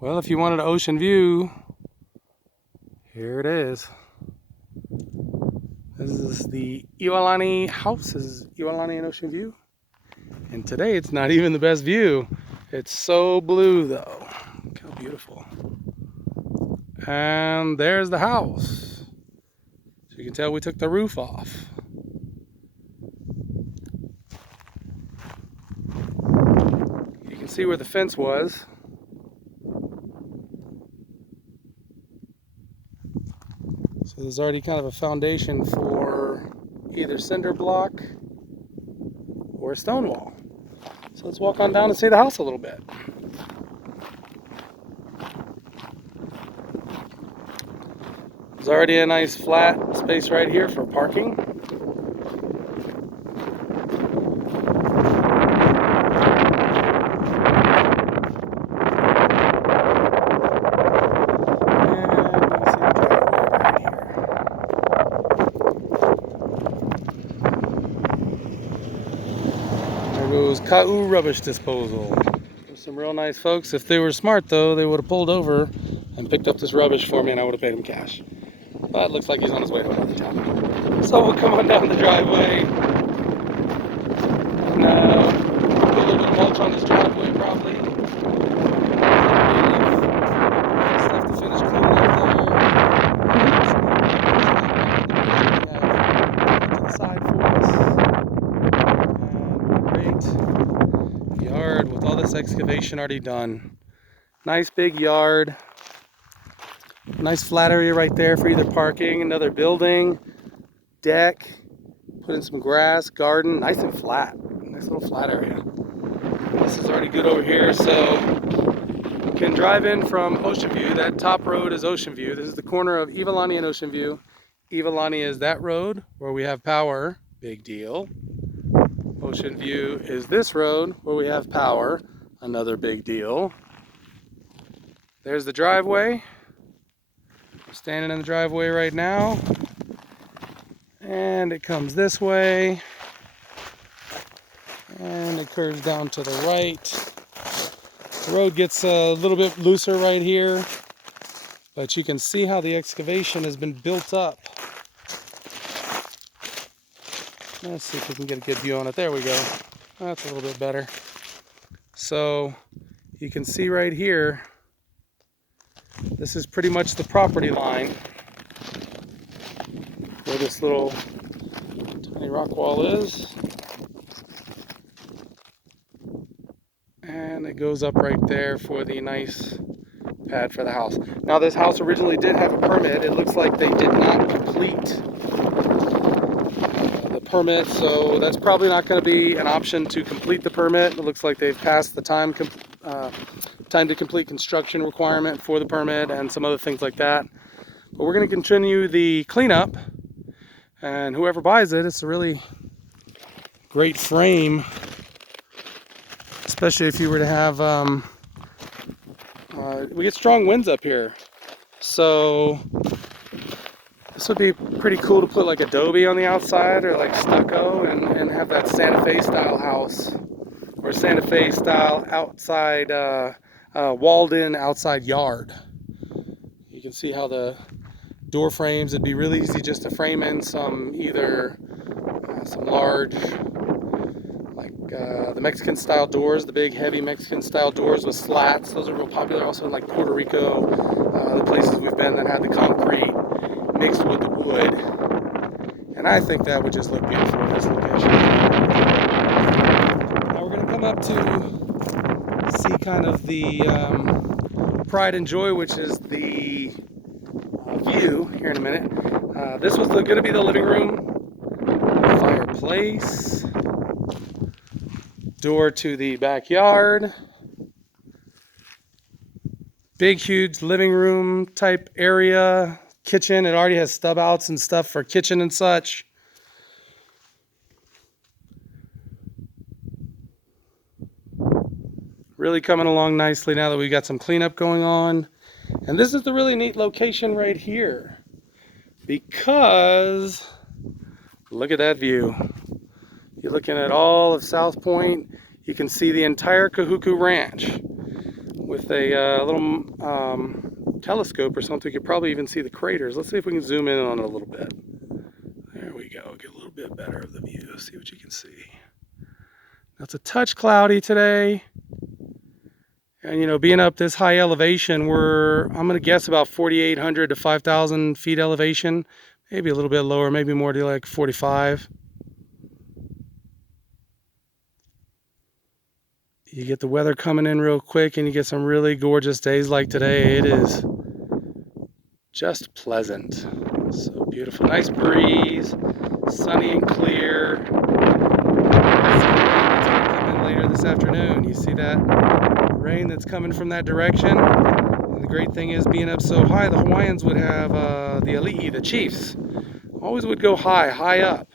Well, if you wanted an ocean view, here it is. This is the Iwalani house. This is Iwalani and Ocean View. And today it's not even the best view. It's so blue though. Look how beautiful. And there's the house. So you can tell we took the roof off. You can see where the fence was. So there's already kind of a foundation for either cinder block or a stone wall. So let's walk on down and see the house a little bit. There's already a nice flat space right here for parking. Goes Ka'u rubbish disposal. There's some real nice folks. If they were smart though, they would have pulled over and picked up this rubbish for me and I would have paid him cash. But it looks like he's on his way to another town. So we'll come on down the driveway. Now, put a little bit of mulch on this driveway probably. Stuff to finish cleaning up there. To the side for us. Great yard with all this excavation already done. Nice big yard. Nice flat area right there for either parking, another building, deck, put in some grass, garden, nice and flat. Nice little flat area. This is already good over here, so you can drive in from Ocean View. That top road is Ocean View. This is the corner of Iwalani and Ocean View. Iwalani is that road where we have power, big deal. Ocean View is this road where we have power, another big deal. There's the driveway. I'm standing in the driveway right now. And it comes this way. And it curves down to the right. The road gets a little bit looser right here. But you can see how the excavation has been built up. Let's see if we can get a good view on it. There we go. That's a little bit better. So you can see right here, this is pretty much the property line where this little tiny rock wall is. And it goes up right there for the nice pad for the house. Now this house originally did have a permit. It looks like they did not complete the permit, so that's probably not going to be an option to complete the permit. It looks like they've passed the time to complete construction requirement for the permit and some other things like that. But we're going to continue the cleanup, and whoever buys it, it's a really great frame, especially if you were to have we get strong winds up here, so this would be pretty cool to put like adobe on the outside or like stucco and have that Santa Fe style house or Santa Fe style outside walled in outside yard. You can see how the door frames, it'd be really easy just to frame in some either some large like the Mexican style doors, the big heavy Mexican style doors with slats. Those are real popular also in like Puerto Rico, the places we've been that had the concrete mixed with the wood. And I think that would just look beautiful in this location. Now we're going to come up to see kind of the pride and joy, which is the view here in a minute. This was going to be the living room, fireplace, door to the backyard, big huge living room type area, kitchen. It already has stub outs and stuff for kitchen and such. Really coming along nicely now that we got some cleanup going on. And this is the really neat location right here, because look at that view. You're looking at all of South Point. You can see the entire Kahuku Ranch. with a little telescope or something, you could probably even see the craters. Let's see if we can zoom in on it a little bit. There we go. Get a little bit better of the view. See what you can see. Now it's a touch cloudy today. And you know, being up this high elevation, I'm going to guess about 4,800 to 5,000 feet elevation. Maybe a little bit lower, maybe more to like 45. You get the weather coming in real quick and you get some really gorgeous days like today. It is just pleasant. So beautiful. Nice breeze, sunny and clear. It's going to come in later this afternoon. You see that rain that's coming from that direction? And the great thing is, being up so high, the Hawaiians would have the ali'i, the chiefs, always would go high up,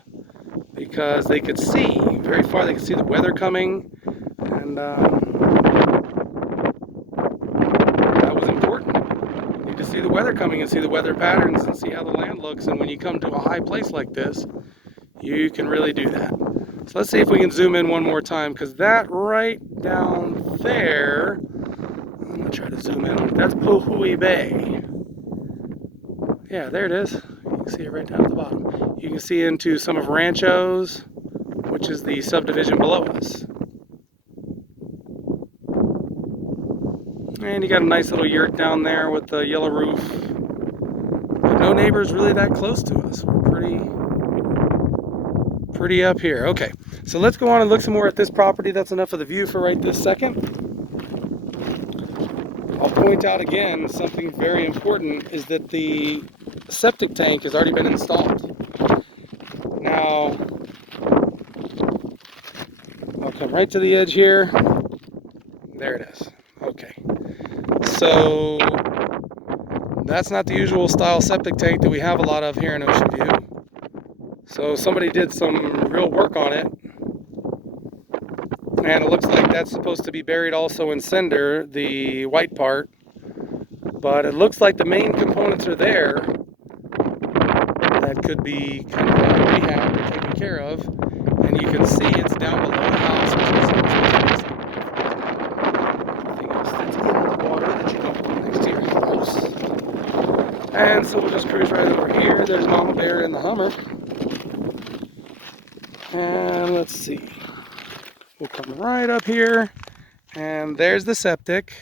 because they could see very far. They could see the weather coming, and that was important. You need to see the weather coming and see the weather patterns and see how the land looks. And when you come to a high place like this, you can really do that. So let's see if we can zoom in one more time, because that right down there, I'm going to try to zoom in on it. That's Pohui Bay. Yeah, there it is. You can see it right down at the bottom. You can see into some of Rancho's, which is the subdivision below us. And you got a nice little yurt down there with the yellow roof. But no neighbors really that close to us. We're pretty up here. Okay, so let's go on and look some more at this property. That's enough of the view for right this second. I'll point out again, something very important is that the septic tank has already been installed. Now, I'll come right to the edge here. There it is. Okay. So, that's not the usual style septic tank that we have a lot of here in Ocean View. So somebody did some real work on it. And it looks like that's supposed to be buried also in cinder, the white part. But it looks like the main components are there that could be kind of rehabbed or taken care of. And you can see it's down below the house, which is everything else that's in the water that you don't want next to your house. And so we'll just cruise right over here. There's Mama Bear in the Hummer. And let's see. We'll come right up here, and there's the septic.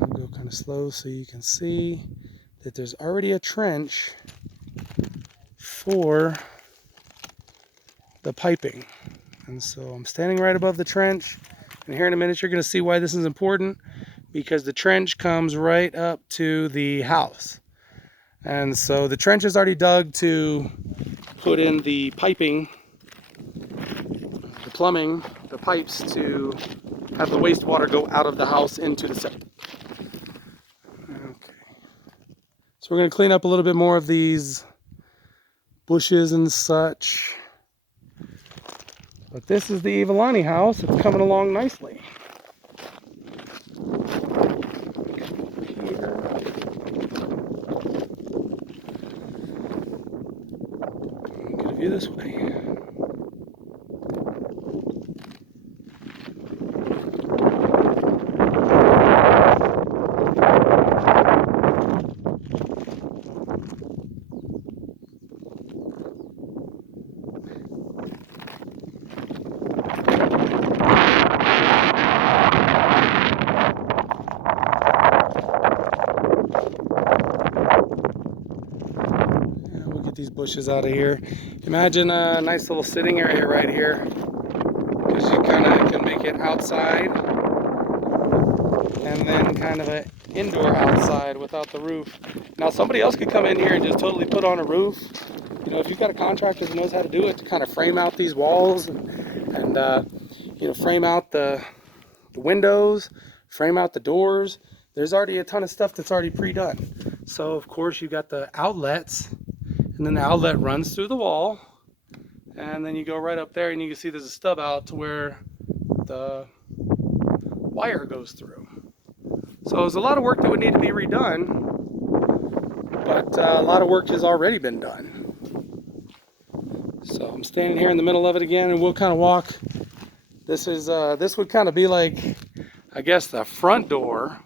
I'll go kind of slow so you can see that there's already a trench for the piping. And so I'm standing right above the trench, and here in a minute you're going to see why this is important, because the trench comes right up to the house. And so the trench is already dug to put in the piping, the plumbing, the pipes to have the wastewater go out of the house into the septic. Okay. So we're going to clean up a little bit more of these bushes and such. But this is the Iwalani house. It's coming along nicely. Get a view this way. These bushes out of here. Imagine a nice little sitting area right here, because you kind of can make it outside and then kind of an indoor outside without the roof. Now somebody else could come in here and just totally put on a roof. You know, if you've got a contractor that knows how to do it, to kind of frame out these walls and you know, frame out the windows, frame out the doors. There's already a ton of stuff that's already pre-done. So of course you've got the outlets. And then the outlet runs through the wall, and then you go right up there and you can see there's a stub out to where the wire goes through. So there's a lot of work that would need to be redone, but a lot of work has already been done. So I'm standing here in the middle of it again, and we'll kind of walk. This would kind of be like I guess, the front door,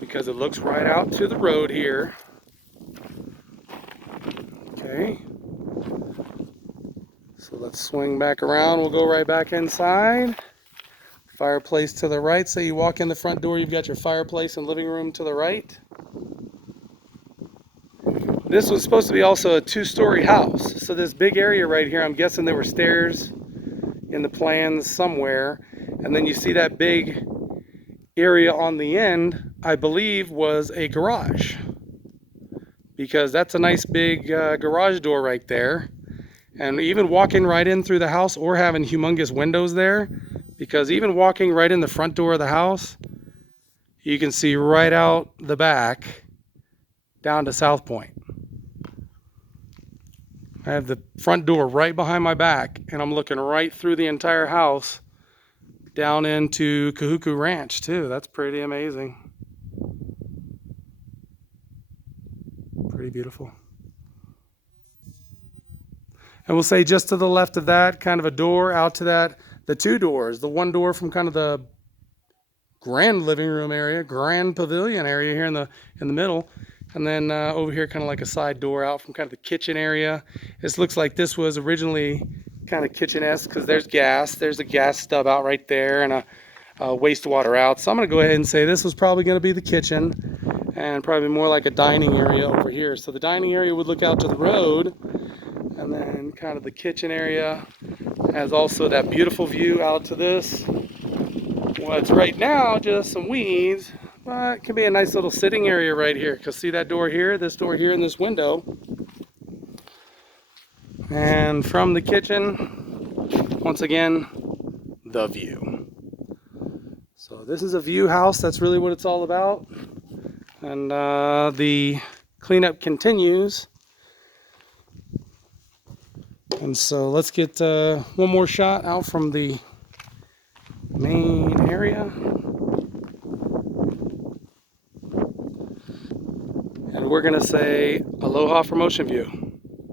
because it looks right out to the road here. Okay. So let's swing back around. We'll go right back inside. Fireplace to the right. So you walk in the front door, you've got your fireplace and living room to the right. This was supposed to be also a 2-story house. So this big area right here, I'm guessing there were stairs in the plans somewhere. And then you see that big area on the end, I believe was a garage. Because that's a nice big garage door right there. And even walking right in through the house, or having humongous windows there, because even walking right in the front door of the house, you can see right out the back down to South Point. I have the front door right behind my back, and I'm looking right through the entire house down into Kahuku Ranch too. That's pretty amazing. Pretty beautiful. And we'll say just to the left of that, kind of a door out to that, the 2 doors. The one door from kind of the grand living room area, grand pavilion area here in the middle. And then over here, kind of like a side door out from kind of the kitchen area. This looks like this was originally kind of kitchen-esque, because there's gas. There's a gas stub out right there, and a wastewater out. So I'm going to go ahead and say this was probably going to be the kitchen, and probably more like a dining area over here. So the dining area would look out to the road, and then kind of the kitchen area has also that beautiful view out to this. What's right now just some weeds, but it can be a nice little sitting area right here. Because see that door here, this door here, and this window. And from the kitchen, once again, the view. So this is a view house. That's really what it's all about. And the cleanup continues. And so let's get one more shot out from the main area. And we're going to say aloha from Ocean View.